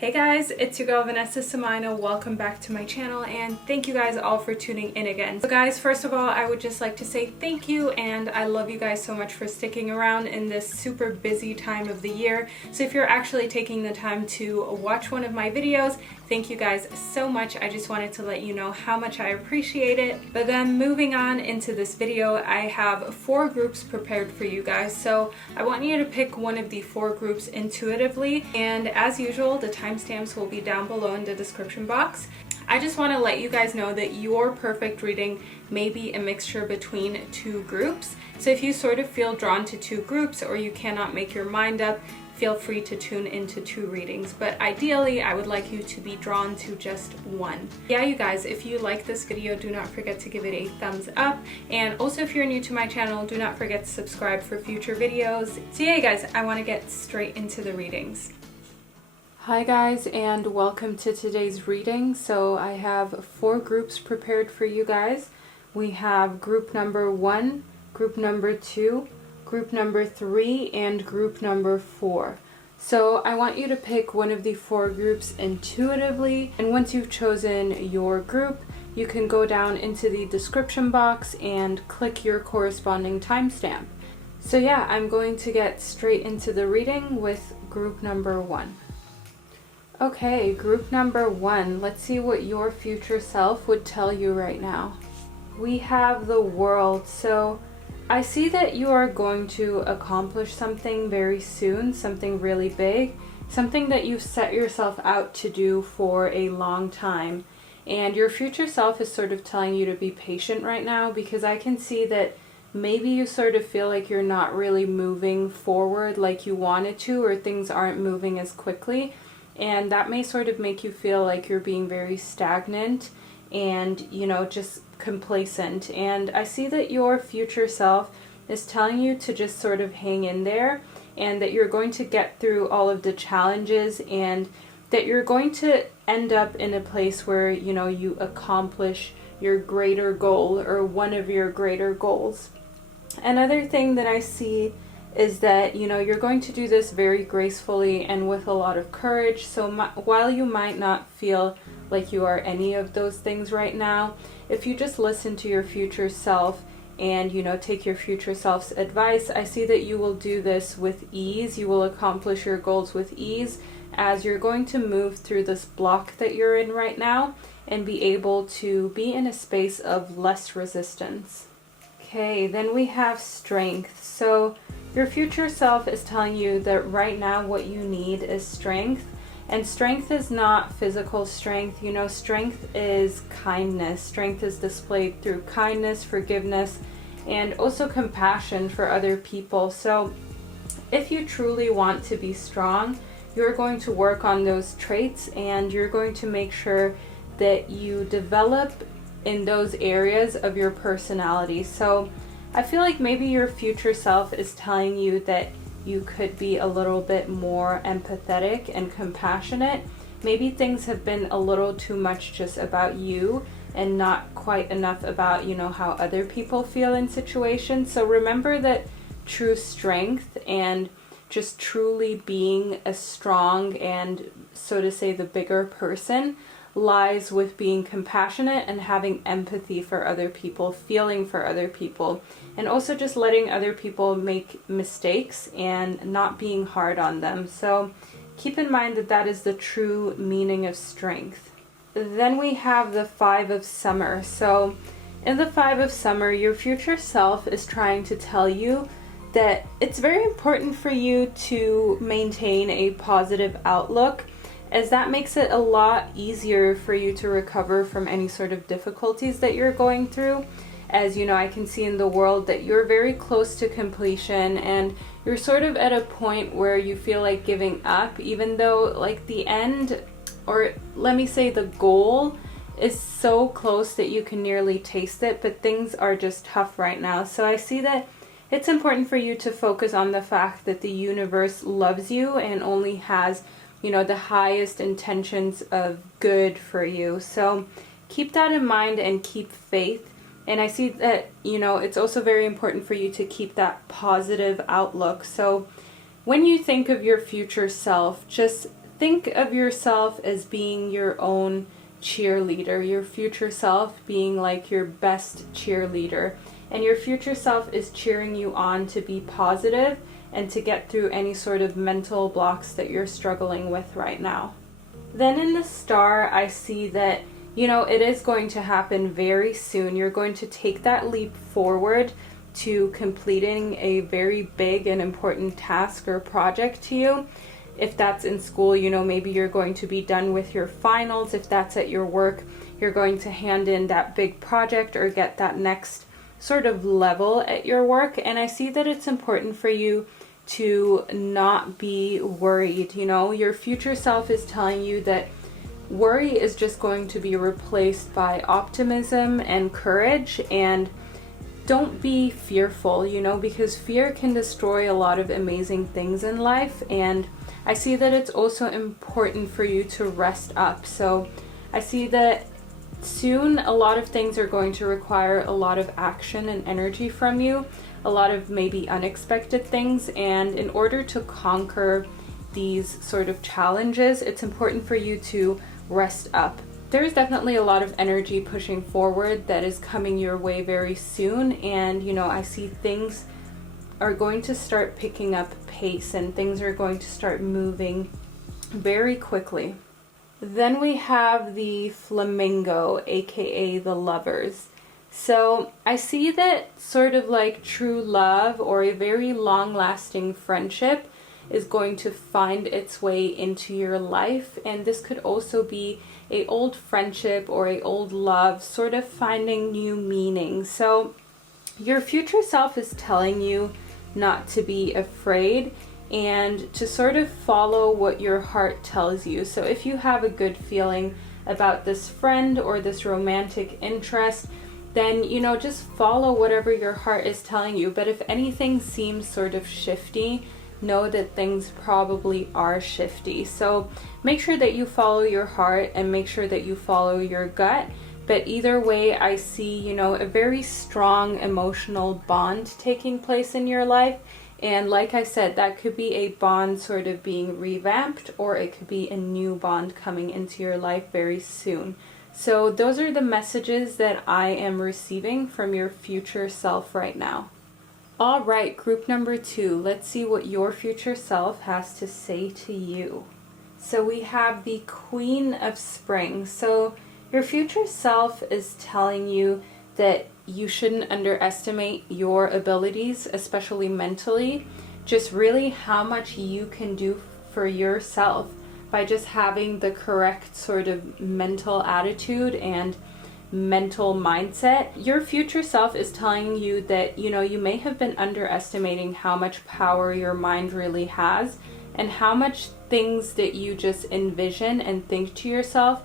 Hey guys, it's your girl Vanessa. Welcome back to my channel and thank you guys all for tuning in again. So guys, first of all, I would just like to say thank you and I love you guys so much for sticking around in this super busy time of the year. So if you're actually taking the time to watch one of my videos, thank you guys so much. I just wanted to let you know how much I appreciate it. But then moving on into this video, I have 4 groups prepared for you guys. So I want you to pick one of the 4 groups intuitively, and as usual, the timestamps will be down below in the description box. I just want to let you guys know that your perfect reading may be a mixture between 2 groups. So if you sort of feel drawn to 2 groups or you cannot make your mind up, feel free to tune into 2 readings, but ideally I would like you to be drawn to just 1. Yeah, you guys, if you like this video, do not forget to give it a thumbs up, and also if you're new to my channel, do not forget to subscribe for future videos. So yeah, guys, I want to get straight into the readings. Hi guys, and welcome to today's reading. So I have 4 groups prepared for you guys. We have group number 1, group number 2, group number 3, and group number 4. So I want you to pick one of the 4 groups intuitively, and once you've chosen your group, you can go down into the description box and click your corresponding timestamp. So yeah, I'm going to get straight into the reading with group number 1. Okay, group number 1, let's see what your future self would tell you right now. We have the World. So I see that you are going to accomplish something very soon, something really big, something that you've set yourself out to do for a long time. And your future self is sort of telling you to be patient right now, because I can see that maybe you sort of feel like you're not really moving forward like you wanted to, or things aren't moving as quickly. And that may sort of make you feel like you're being very stagnant and, you know, just complacent. And I see that your future self is telling you to just sort of hang in there, and that you're going to get through all of the challenges, and that you're going to end up in a place where, you know, you accomplish your greater goal or one of your greater goals. Another thing that I see is that, you know, you're going to do this very gracefully and with a lot of courage. So while you might not feel like you are any of those things right now, if you just listen to your future self and, you know, take your future self's advice, I see that you will do this with ease. You will accomplish your goals with ease, as you're going to move through this block that you're in right now and be able to be in a space of less resistance. Okay, then we have Strength. So your future self is telling you that right now what you need is strength. And strength is not physical strength. You know, strength is kindness. Strength is displayed through kindness, forgiveness, and also compassion for other people. So if you truly want to be strong, you're going to work on those traits, and you're going to make sure that you develop in those areas of your personality. So I feel like maybe your future self is telling you that you could be a little bit more empathetic and compassionate. Maybe things have been a little too much just about you and not quite enough about, you know, how other people feel in situations. So remember that true strength and just truly being a strong and, so to say, the bigger person lies with being compassionate and having empathy for other people, feeling for other people, and also just letting other people make mistakes and not being hard on them. So keep in mind that that is the true meaning of strength. Then we have the 5 of Summer. So in the 5 of Summer, your future self is trying to tell you that it's very important for you to maintain a positive outlook, as that makes it a lot easier for you to recover from any sort of difficulties that you're going through. As you know, I can see in the World that you're very close to completion, and you're sort of at a point where you feel like giving up, even though like the end, or let me say the goal, is so close that you can nearly taste it, but things are just tough right now. So I see that it's important for you to focus on the fact that the universe loves you and only has, you know, the highest intentions of good for you. So keep that in mind and keep faith. And I see that, you know, it's also very important for you to keep that positive outlook. So when you think of your future self, just think of yourself as being your own cheerleader, your future self being like your best cheerleader. And your future self is cheering you on to be positive and to get through any sort of mental blocks that you're struggling with right now. Then in the star, I see that, it is going to happen very soon. You're going to take that leap forward to completing a very big and important task or project to you. If that's in school, maybe you're going to be done with your finals. If that's at your work, you're going to hand in that big project or get that next sort of level at your work. And I see that it's important for you to not be worried. Your future self is telling you that worry is just going to be replaced by optimism and courage. And don't be fearful, because fear can destroy a lot of amazing things in life. And I see that it's also important for you to rest up. So I see that soon a lot of things are going to require a lot of action and energy from you, a lot of maybe unexpected things. And in order to conquer these sort of challenges, it's important for you to rest up. There's definitely a lot of energy pushing forward that is coming your way very soon. And, I see things are going to start picking up pace and things are going to start moving very quickly. Then we have the flamingo, aka the lovers. So I see that sort of like true love or a very long-lasting friendship is going to find its way into your life. And this could also be a old friendship or a old love sort of finding new meaning. So your future self is telling you not to be afraid and to sort of follow what your heart tells you. So if you have a good feeling about this friend or this romantic interest, then, just follow whatever your heart is telling you. But if anything seems sort of shifty, know that things probably are shifty. So make sure that you follow your heart and make sure that you follow your gut. But either way, I see, a very strong emotional bond taking place in your life. And like I said, that could be a bond sort of being revamped, or it could be a new bond coming into your life very soon. So those are the messages that I am receiving from your future self right now. All right, group number 2, let's see what your future self has to say to you. So we have the Queen of Spring. So your future self is telling you that you shouldn't underestimate your abilities, especially mentally. Just really how much you can do for yourself by just having the correct sort of mental attitude and mental mindset. Your future self is telling you that, you may have been underestimating how much power your mind really has and how much things that you just envision and think to yourself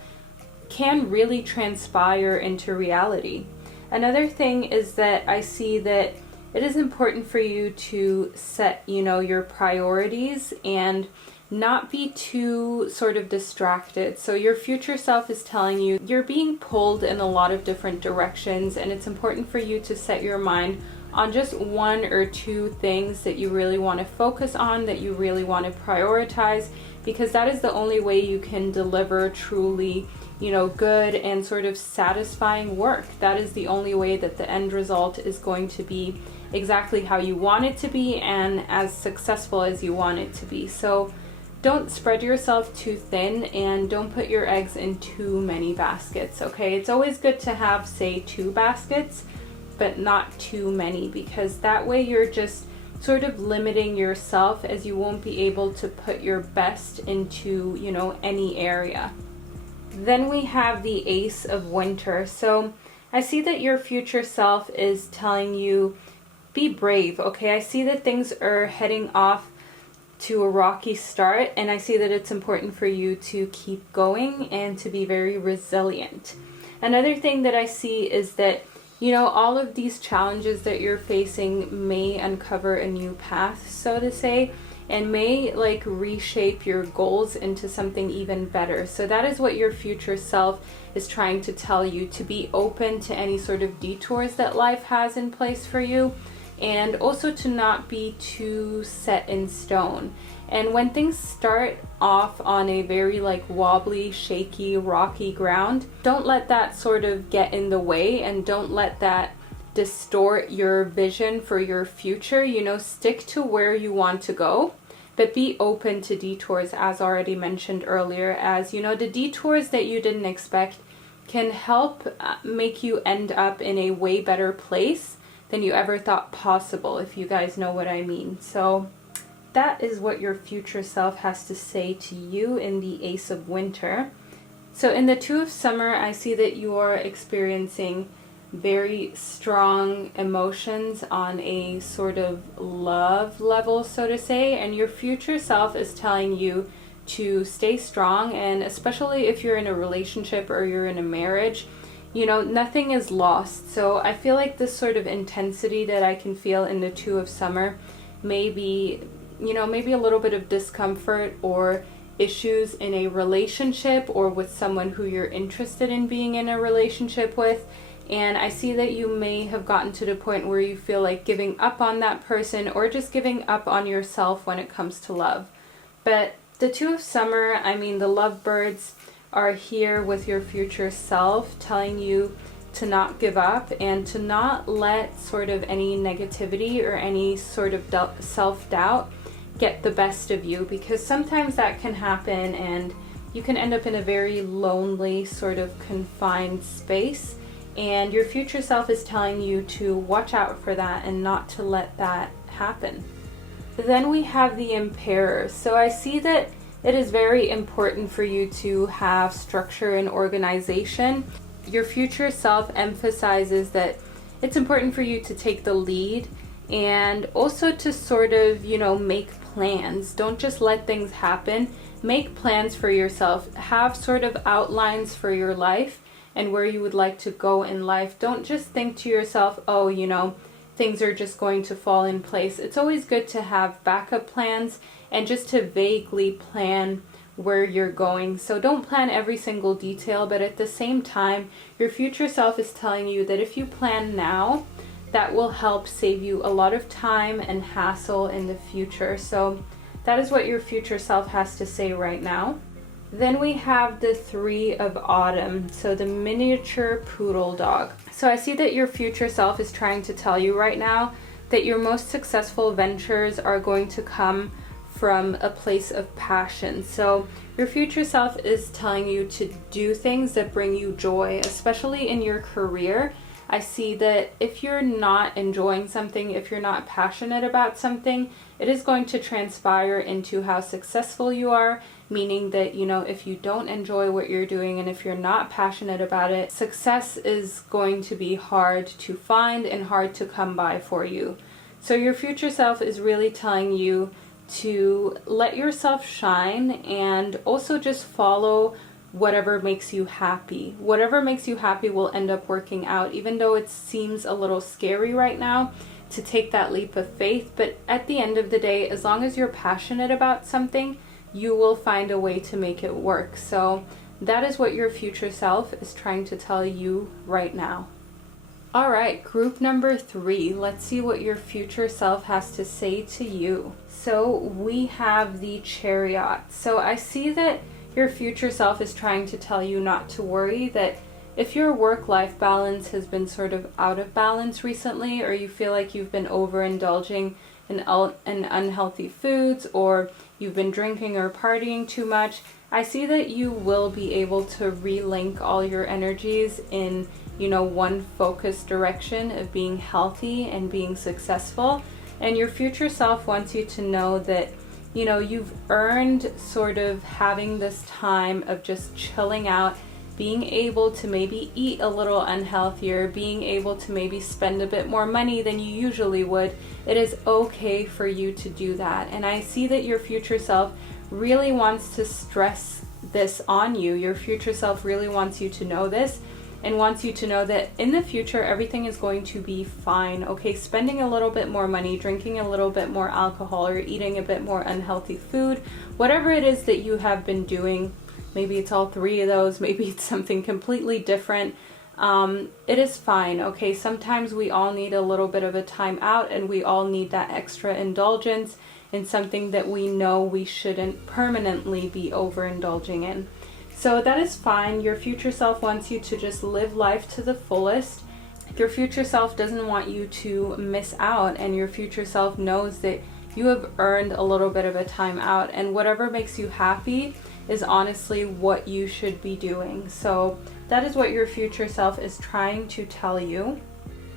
can really transpire into reality. Another thing is that I see that it is important for you to set, your priorities and not be too sort of distracted. So your future self is telling you you're being pulled in a lot of different directions, and it's important for you to set your mind on just 1 or 2 things that you really want to focus on, that you really want to prioritize, because that is the only way you can deliver truly, good and sort of satisfying work. That is the only way that the end result is going to be exactly how you want it to be and as successful as you want it to be. So don't spread yourself too thin and don't put your eggs in too many baskets, okay? It's always good to have, say, 2 baskets, but not too many, because that way you're just sort of limiting yourself, as you won't be able to put your best into, any area. Then we have the Ace of Winter. So I see that your future self is telling you, be brave, okay? I see that things are heading off to a rocky start, and I see that it's important for you to keep going and to be very resilient. Another thing that I see is that, all of these challenges that you're facing may uncover a new path, so to say, and may reshape your goals into something even better. So that is what your future self is trying to tell you, to be open to any sort of detours that life has in place for you, and also to not be too set in stone. And when things start off on a very like wobbly, shaky, rocky ground, don't let that sort of get in the way, and don't let that distort your vision for your future. You know, stick to where you want to go, but be open to detours, as already mentioned earlier, as you know, the detours that you didn't expect can help make you end up in a way better place than you ever thought possible, if you guys know what I mean. So that is what your future self has to say to you in the Ace of Winter. So in the Two of Summer, I see that you are experiencing very strong emotions on a sort of love level, so to say, and your future self is telling you to stay strong. And especially if you're in a relationship or you're in a marriage, you know, nothing is lost. So I feel like this sort of intensity that I can feel in the Two of Summer may be, you know, maybe a little bit of discomfort or issues in a relationship or with someone who you're interested in being in a relationship with. And I see that you may have gotten to the point where you feel like giving up on that person, or just giving up on yourself when it comes to love. But the Two of Summer, I mean, the lovebirds are here with your future self, telling you to not give up and to not let sort of any negativity or any sort of self-doubt get the best of you, because sometimes that can happen and you can end up in a very lonely, sort of confined space. And your future self is telling you to watch out for that and not to let that happen. Then we have the Emperor. So I see that it is very important for you to have structure and organization. Your future self emphasizes that it's important for you to take the lead and also to sort of, you know, make plans. Don't just let things happen. Make plans for yourself. Have sort of outlines for your life and where you would like to go in life. Don't just think to yourself, oh, you know, things are just going to fall in place. It's always good to have backup plans and just to vaguely plan where you're going. So don't plan every single detail, but at the same time, your future self is telling you that if you plan now, that will help save you a lot of time and hassle in the future. So that is what your future self has to say right now. Then we have the Three of Autumn, so the miniature poodle dog. So I see that your future self is trying to tell you right now that your most successful ventures are going to come from a place of passion. So your future self is telling you to do things that bring you joy, especially in your career. I see that if you're not enjoying something, if you're not passionate about something, it is going to transpire into how successful you are, meaning that, you know, if you don't enjoy what you're doing and if you're not passionate about it, success is going to be hard to find and hard to come by for you. So your future self is really telling you to let yourself shine and also just follow whatever makes you happy. Whatever makes you happy will end up working out, even though it seems a little scary right now to take that leap of faith. But at the end of the day, as long as you're passionate about something, you will find a way to make it work. So that is what your future self is trying to tell you right now. All right, group number 3. Let's see what your future self has to say to you. So we have the Chariot. So I see that your future self is trying to tell you not to worry, that if your work-life balance has been sort of out of balance recently, or you feel like you've been overindulging in unhealthy foods, or you've been drinking or partying too much, I see that you will be able to relink all your energies in, you know, one focused direction of being healthy and being successful. And your future self wants you to know that, you know, you've earned sort of having this time of just chilling out, being able to maybe eat a little unhealthier, being able to maybe spend a bit more money than you usually would. It is okay for you to do that. And I see that your future self really wants to stress this on you. Your future self really wants you to know this and wants you to know that in the future, everything is going to be fine. Okay, spending a little bit more money, drinking a little bit more alcohol, or eating a bit more unhealthy food, whatever it is that you have been doing, maybe it's all 3 of those, maybe it's something completely different. it is fine, okay? Sometimes we all need a little bit of a time out, and we all need that extra indulgence in something that we know we shouldn't permanently be overindulging in. So that is fine. Your future self wants you to just live life to the fullest. Your future self doesn't want you to miss out, and your future self knows that you have earned a little bit of a time out, and whatever makes you happy is honestly what you should be doing. So that is what your future self is trying to tell you.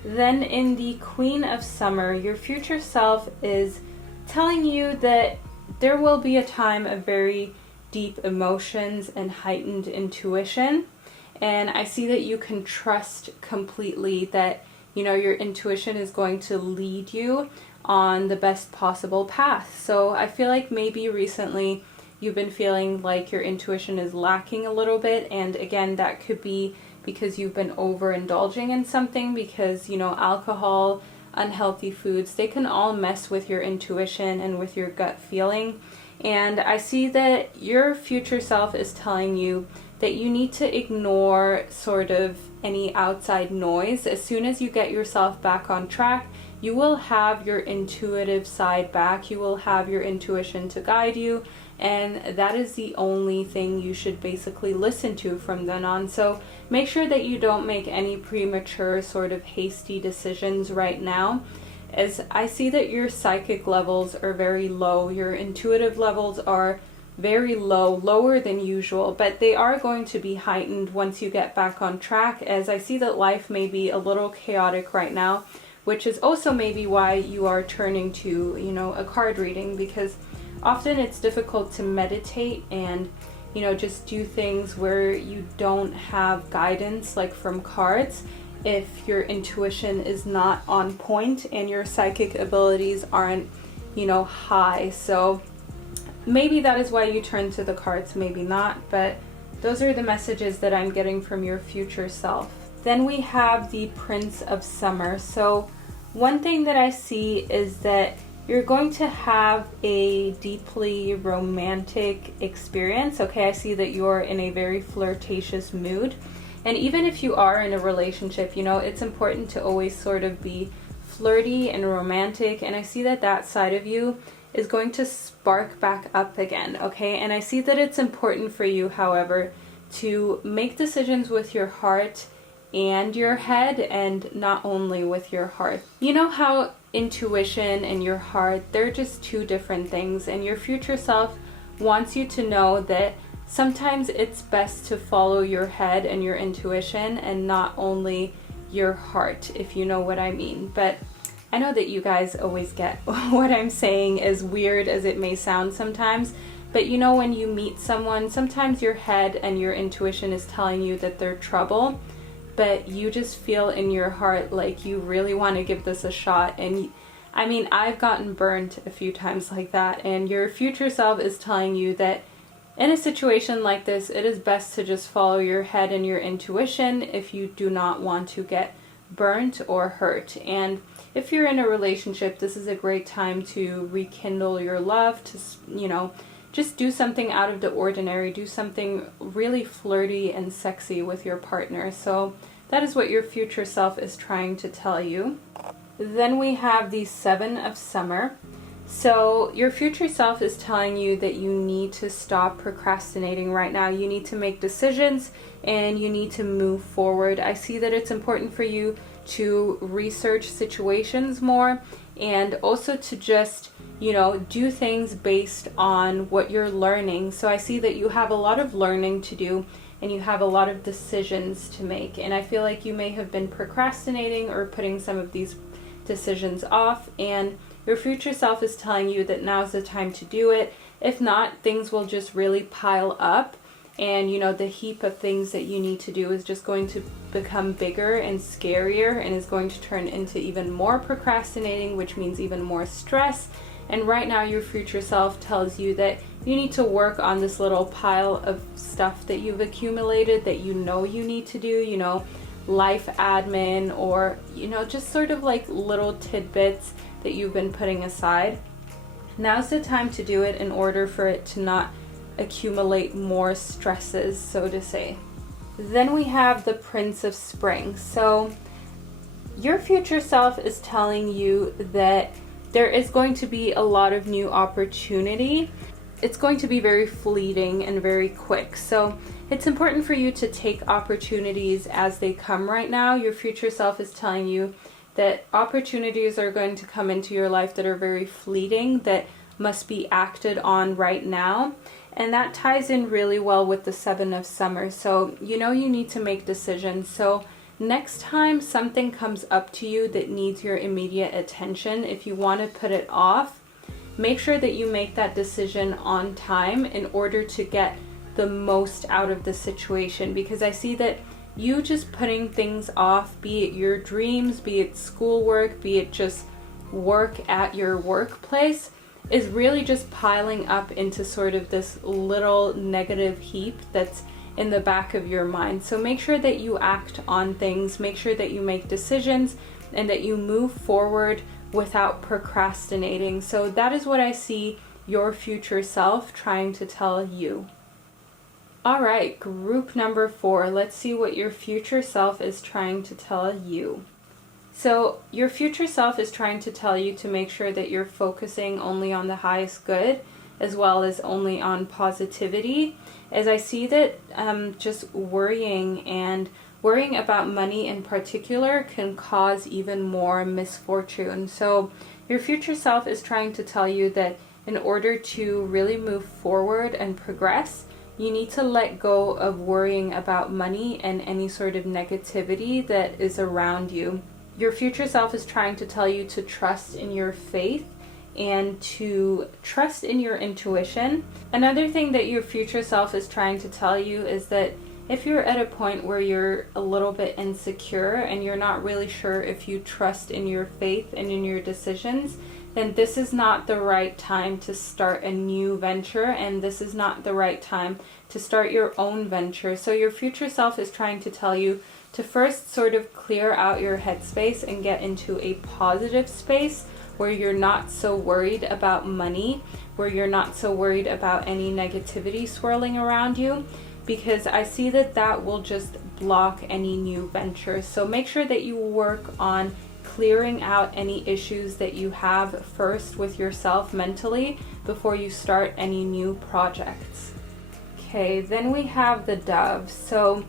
Then in the Queen of Summer, your future self is telling you that there will be a time of very deep emotions and heightened intuition. And I see that you can trust completely that, you know, your intuition is going to lead you on the best possible path. So I feel like maybe recently you've been feeling like your intuition is lacking a little bit. And again, that could be because you've been overindulging in something, because, you know, alcohol, unhealthy foods, they can all mess with your intuition and with your gut feeling. And I see that your future self is telling you that you need to ignore sort of any outside noise. As soon as you get yourself back on track, you will have your intuitive side back. You will have your intuition to guide you, and that is the only thing you should basically listen to from then on. So make sure that you don't make any premature sort of hasty decisions right now, as I see that your psychic levels are very low. Your intuitive levels are very low, lower than usual, but they are going to be heightened once you get back on track, as I see that life may be a little chaotic right now, which is also maybe why you are turning to, you know, a card reading, because often it's difficult to meditate and, you know, just do things where you don't have guidance like from cards if your intuition is not on point and your psychic abilities aren't, you know, high. So maybe that is why you turn to the cards, maybe not, but those are the messages that I'm getting from your future self. Then we have the Prince of Summer. So one thing that I see is that you're going to have a deeply romantic experience. Okay, I see that you're in a very flirtatious mood. And even if you are in a relationship, you know, it's important to always sort of be flirty and romantic. And I see that that side of you is going to spark back up again, okay? And I see that it's important for you, however, to make decisions with your heart and your head, and not only with your heart. You know how intuition and your heart, they're just two different things, and your future self wants you to know that sometimes it's best to follow your head and your intuition and not only your heart, if you know what I mean. But I know that you guys always get what I'm saying, as weird as it may sound sometimes. But you know, when you meet someone, sometimes your head and your intuition is telling you that they're trouble, but you just feel in your heart like you really want to give this a shot. And I mean, I've gotten burnt a few times like that, and your future self is telling you that in a situation like this, it is best to just follow your head and your intuition if you do not want to get burnt or hurt. And if you're in a relationship, this is a great time to rekindle your love, to, you know, just do something out of the ordinary, do something really flirty and sexy with your partner. So that is what your future self is trying to tell you. Then we have the Seven of Summer. So your future self is telling you that you need to stop procrastinating right now. You need to make decisions and you need to move forward. I see that it's important for you to research situations more, and also to just, you know, do things based on what you're learning. So I see that you have a lot of learning to do and you have a lot of decisions to make. And I feel like you may have been procrastinating or putting some of these decisions off, and your future self is telling you that now's the time to do it. If not, things will just really pile up, and you know, the heap of things that you need to do is just going to become bigger and scarier, and is going to turn into even more procrastinating, which means even more stress. And right now your future self tells you that you need to work on this little pile of stuff that you've accumulated that you know you need to do, you know, life admin, or, you know, just sort of like little tidbits that you've been putting aside. Now's the time to do it in order for it to not accumulate more stresses, so to say. Then we have the Prince of Spring. So your future self is telling you that there is going to be a lot of new opportunity. It's going to be very fleeting and very quick. So it's important for you to take opportunities as they come right now. Your future self is telling you that opportunities are going to come into your life that are very fleeting, that must be acted on right now. And that ties in really well with the Seven of Summer. So you know you need to make decisions. So next time something comes up to you that needs your immediate attention, if you want to put it off, make sure that you make that decision on time in order to get the most out of the situation. Because I see that you just putting things off, be it your dreams, be it schoolwork, be it just work at your workplace, is really just piling up into sort of this little negative heap that's in the back of your mind. So make sure that you act on things, make sure that you make decisions, and that you move forward without procrastinating. So that is what I see your future self trying to tell you. All right, group number 4. Let's see what your future self is trying to tell you. So your future self is trying to tell you to make sure that you're focusing only on the highest good, as well as only on positivity. As I see that just worrying about money in particular can cause even more misfortune. So your future self is trying to tell you that in order to really move forward and progress, you need to let go of worrying about money and any sort of negativity that is around you. Your future self is trying to tell you to trust in your faith and to trust in your intuition. Another thing that your future self is trying to tell you is that if you're at a point where you're a little bit insecure and you're not really sure if you trust in your faith and in your decisions, then this is not the right time to start a new venture, and this is not the right time to start your own venture. So your future self is trying to tell you to first sort of clear out your headspace and get into a positive space where you're not so worried about money, where you're not so worried about any negativity swirling around you, because I see that that will just block any new ventures. So make sure that you work on clearing out any issues that you have first with yourself mentally before you start any new projects. Okay, then we have the Dove. So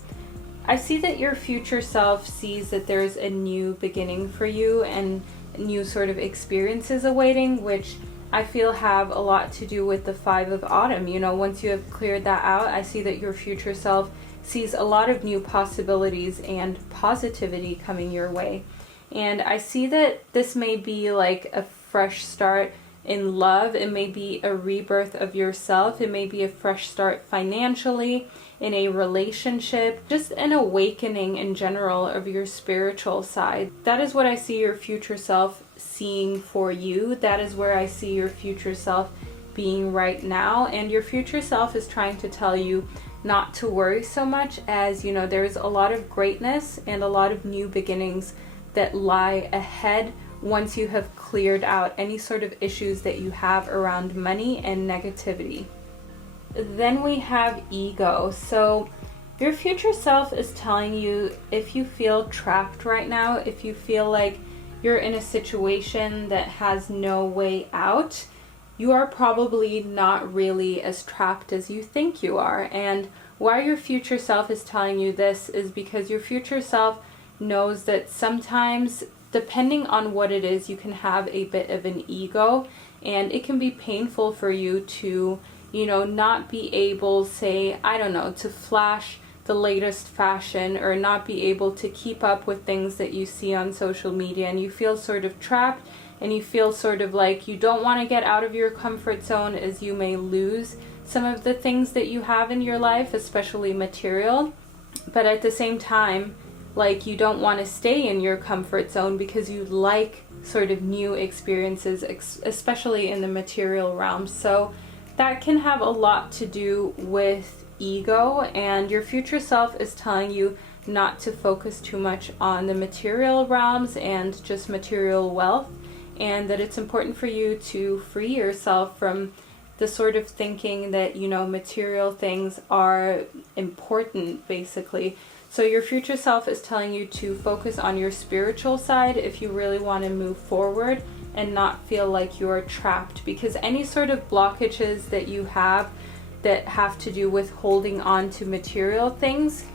I see that your future self sees that there's a new beginning for you and new sort of experiences awaiting, which I feel have a lot to do with the 5 of Autumn. You know, once you have cleared that out, I see that your future self sees a lot of new possibilities and positivity coming your way. And I see that this may be like a fresh start in love. It may be a rebirth of yourself. It may be a fresh start financially, in a relationship, just an awakening in general of your spiritual side. That is what I see your future self seeing for you. That is where I see your future self being right now. And your future self is trying to tell you not to worry so much, as you know, there's a lot of greatness and a lot of new beginnings that lie ahead once you have cleared out any sort of issues that you have around money and negativity. Then we have ego. So your future self is telling you, if you feel trapped right now, if you feel like you're in a situation that has no way out, you are probably not really as trapped as you think you are. And why your future self is telling you this is because your future self knows that sometimes, depending on what it is, you can have a bit of an ego, and it can be painful for you to, you know, not be able, say, I don't know, to flash the latest fashion, or not be able to keep up with things that you see on social media, and you feel sort of trapped, and you feel sort of like you don't want to get out of your comfort zone, as you may lose some of the things that you have in your life, especially material. But at the same time, like, you don't want to stay in your comfort zone because you like sort of new experiences, especially in the material realm. So that can have a lot to do with ego, and your future self is telling you not to focus too much on the material realms and just material wealth, and that it's important for you to free yourself from the sort of thinking that, you know, material things are important, basically. So your future self is telling you to focus on your spiritual side if you really want to move forward and not feel like you're trapped, because any sort of blockages that you have that have to do with holding on to material things,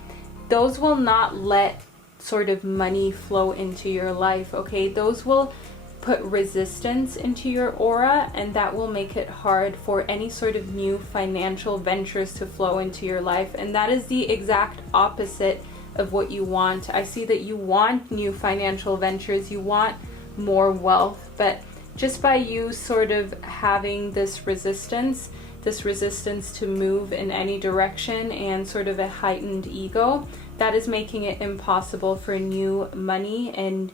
those will not let sort of money flow into your life, okay? Those will put resistance into your aura, and that will make it hard for any sort of new financial ventures to flow into your life. And that is the exact opposite of what you want. I see that you want new financial ventures, you want more wealth, but just by you sort of having this resistance to move in any direction and sort of a heightened ego, that is making it impossible for new money and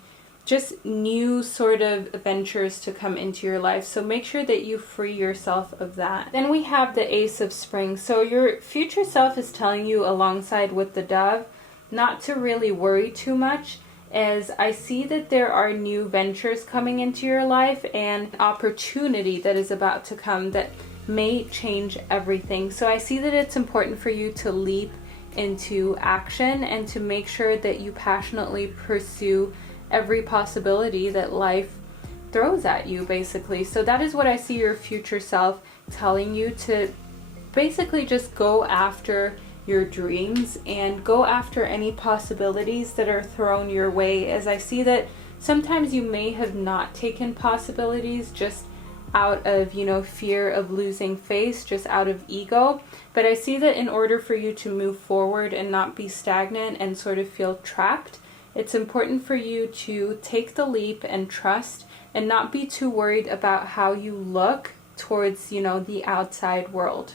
just new sort of ventures to come into your life. So make sure that you free yourself of that. Then we have the Ace of Spring. So your future self is telling you, alongside with the Dove, not to really worry too much, as I see that there are new ventures coming into your life and opportunity that is about to come that may change everything. So I see that it's important for you to leap into action and to make sure that you passionately pursue every possibility that life throws at you, basically. So that is what I see your future self telling you, to basically just go after your dreams and go after any possibilities that are thrown your way, as I see that sometimes you may have not taken possibilities just out of, you know, fear of losing face, just out of ego. But I see that in order for you to move forward and not be stagnant and sort of feel trapped, it's important for you to take the leap and trust and not be too worried about how you look towards, you know, the outside world.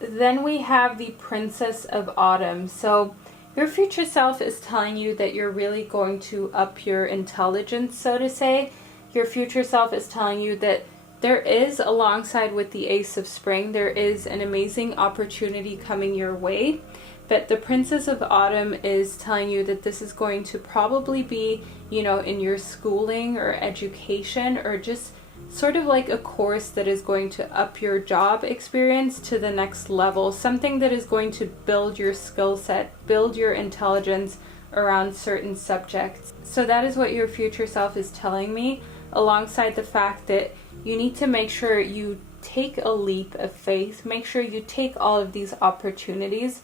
Then we have the Princess of Autumn. So your future self is telling you that you're really going to up your intelligence, so to say. Your future self is telling you that there is, alongside with the Ace of Spring, there is an amazing opportunity coming your way. But the Princess of Autumn is telling you that this is going to probably be, you know, in your schooling or education, or just sort of like a course that is going to up your job experience to the next level. Something that is going to build your skill set, build your intelligence around certain subjects. So that is what your future self is telling me, alongside the fact that you need to make sure you take a leap of faith, make sure you take all of these opportunities,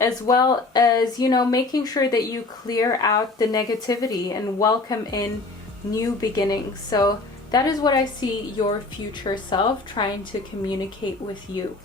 as well as, you know, making sure that you clear out the negativity and welcome in new beginnings. So that is what I see your future self trying to communicate with you.